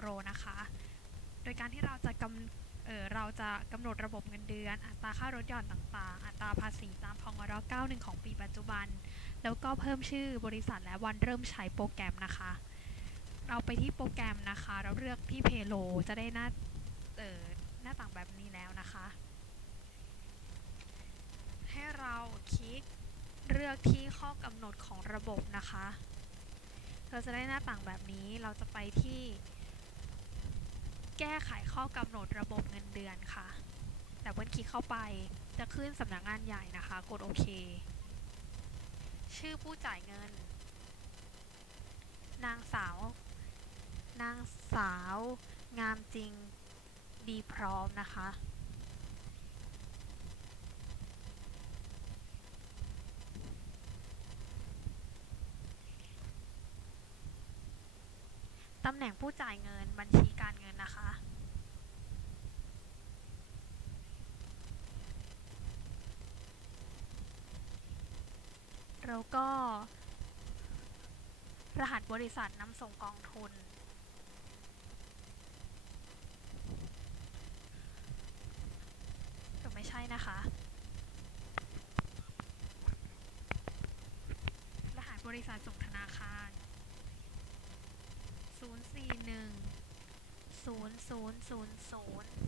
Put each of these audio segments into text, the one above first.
โรนะคะ โดยการที่เราจะกำเออเราจะกำหนดระบบเงินเดือน อัตราค่ารถยนต์ต่างๆ อัตราภาษีตามพงร91 ของปีปัจจุบัน แล้วก็เพิ่มชื่อบริษัทและวันเริ่มใช้โปรแกรมนะคะ เราไปที่โปรแกรมนะคะ เราเลือกที่เพโลจะได้หน้าเออหน้าต่างแบบนี้แล้วนะคะ ให้เราคลิกเลือกที่ข้อกำหนดของระบบนะคะเราจะได้หน้าต่างแบบนี้ เราจะไปที่ แก้ไขข้อกำหนดระบบเงินเดือนค่ะ แต่เมื่อคลิกเข้าไปจะขึ้นสำนักงานใหญ่นะคะ กดโอเค ชื่อผู้จ่ายเงิน นางสาว นางสาว งามจริง ดีพร้อมนะคะ ตำแหน่งผู้จ่ายเงินบัญชี แล้วก็ รหัสบริษัทนำส่งกองทุน ไม่ใช่นะคะ รหัสบริษัทส่งธนาคาร 041 0000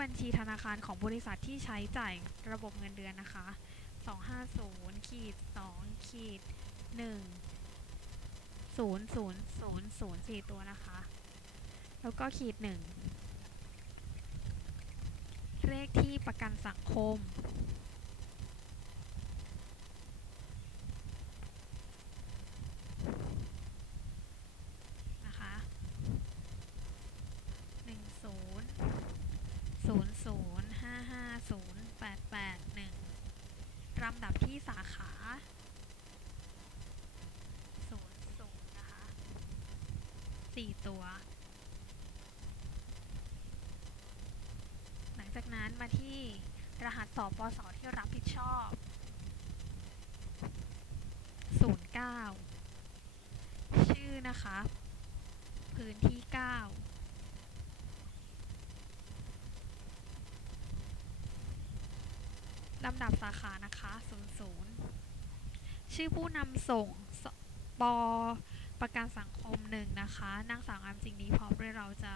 บัญชีธนาคารของบริษัทที่ใช้จ่ายระบบเงินเดือนนะคะสองห้าศูนย์ขีดสองขีดหนึ่งศูนย์ศูนย์ศูนย์ศูนย์สี่ตัวนะคะ แล้วก็ขีดหนึ่งเลขที่ประกันสังคม นะคะหนึ่งศูนย์ศูนย์ศูนย์ห้าห้าศูนย์แปดแปดหนึ่งลำดับที่สาขาศูนย์ศูนย์นะคะ สี่ตัว หลังจากนั้นมาที่รหัสสปสที่รับผิดชอบ 09 ชื่อนะคะ พื้นที่ 9ลำดับสาขานะคะ 00 ชื่อผู้นำส่งสป ประกันสังคมหนึ่งนะคะนางสาวอามจริงดีพร้อมด้วยเราจะ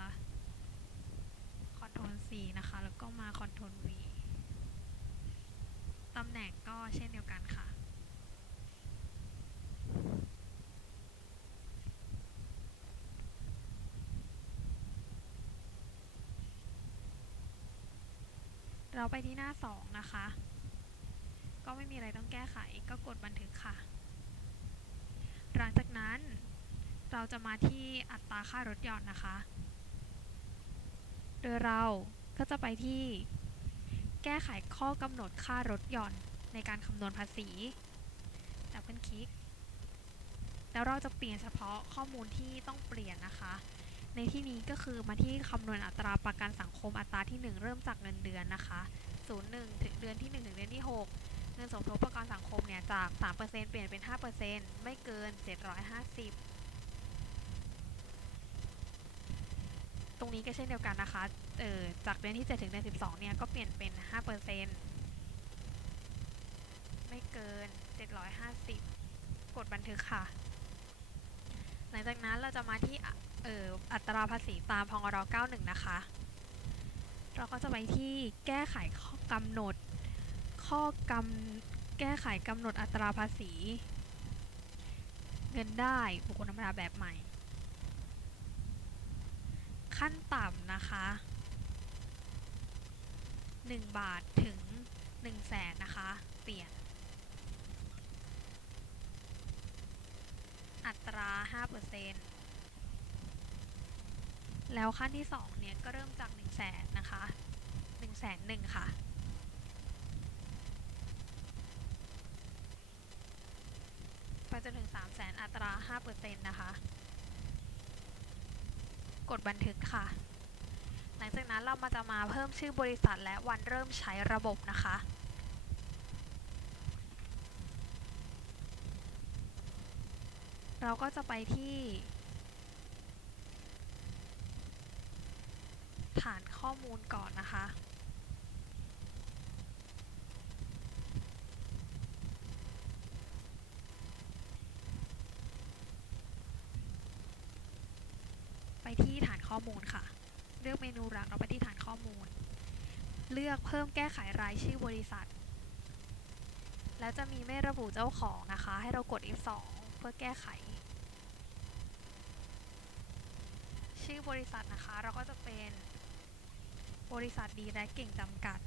คอนโทรล C นะคะ แล้วก็มาคอนโทรล V ตำแหน่งก็เช่นเดียวกันค่ะ เราไปที่หน้า 2 นะคะ ก็ไม่มีอะไรต้องแก้ไข ก็กดบันทึกค่ะ หลังจาก เราจะมาที่อัตราค่ารถยนต์นะคะ โดยเราก็จะไปที่ แก้ไขข้อกำหนดค่ารถยนต์ในการคำนวณภาษีดับเบิลคลิก แล้วเราจะเปลี่ยนเฉพาะข้อมูลที่ต้องเปลี่ยนนะคะ ในที่นี้ก็คือมาที่คำนวณอัตราประกันสังคมอัตราที่ 1 เริ่มจากเงินเดือนนะคะ01ถึงเดือนที่ 1 ถึงเดือนที่ 6 เงินสมทบประกันสังคมเนี่ยจาก 3%เปลี่ยนเป็น 5%ไม่เกิน 750 ตรงนี้ก็เช่นเดียวกันนะคะ เออจากเดือนที่7ถึงเดือน12 เนี่ย ก็เปลี่ยนเป็น 5%ไม่เกิน 750 กดบันทึกค่ะ หลังจากนั้นเราจะมาที่เอออัตราภาษีตามพงร91 นะคะ เราก็จะไปที่แก้ไขข้อกำหนด ข้อกำแก้ไขกำหนดอัตราภาษี เงินได้บุคคลธรรมดาแบบใหม่ ขั้นต่ำนะคะ 1 บาทถึง1แสนนะคะ เปลี่ยน อัตรา 5%แล้วขั้นที่ 2 เนี่ย ก็เริ่มจาก1แสนนะคะ1แสนหนึ่งค่ะไปจนถึง3 0 0แสนอัตรา 5%นะคะ กดบันทึกค่ะ หลังจากนั้นเรามาจะมาเพิ่มชื่อบริษัทและวันเริ่มใช้ระบบนะคะเราก็จะไปที่ ฐานข้อมูลก่อนนะคะ ที่ฐานข้อมูลค่ะ เลือกเมนูหลักเราไปที่ฐานข้อมูล เลือกเพิ่มแก้ไขรายชื่อบริษัท แล้วจะมีไม่ระบุเจ้าของนะคะ ให้เรากด F2 เพื่อแก้ไข ชื่อบริษัทนะคะ เราก็จะเป็นบริษัทดีและเก่งจำกัด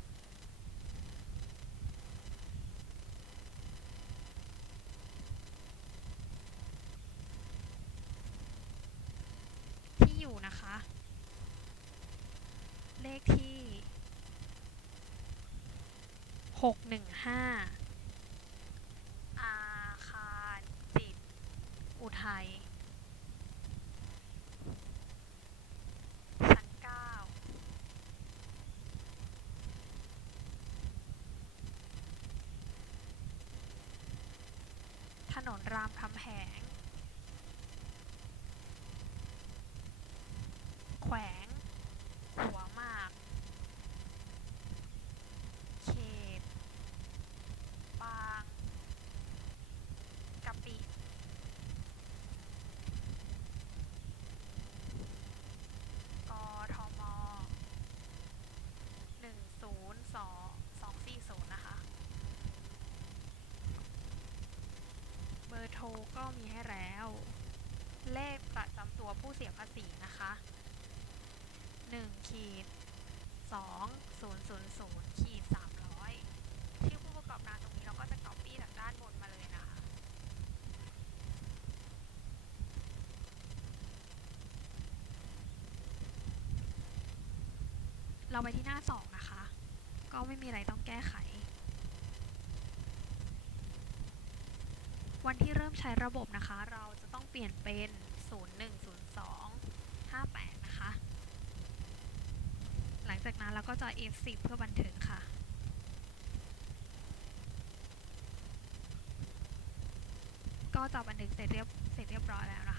ที่อยู่นะคะ เลขที่ หกหนึ่งห้าอาคารจิตอุทัยชั้นเก้าถนนรามคำแหง แขวง หัวหมาก เขต บางกะปิ กทมหนึ่งศูนย์สองสองสี่ศูนย์นะคะ เบอร์โทร ก็มีให้แล้ว เลขประจำตัวผู้เสียภาษีนะคะหนึ่งขีดสองศูนย์ศูนย์ศูนย์ขีดสามร้อยชื่อผู้ประกอบการตรงนี้เราก็จะ copy จากด้านบนมาเลยนะคะเราไปที่หน้าสองนะคะ ก็ไม่มีอะไรต้องแก้ไข วันที่เริ่มใช้ระบบนะคะ เราจะต้องเปลี่ยนเป็น 0102 58 นะคะ หลังจากนั้นเราก็จะ F10 เพื่อบันทึกค่ะก็จะบันทึกเสร็จเรียบเสร็จเรียบร้อยแล้วนะคะ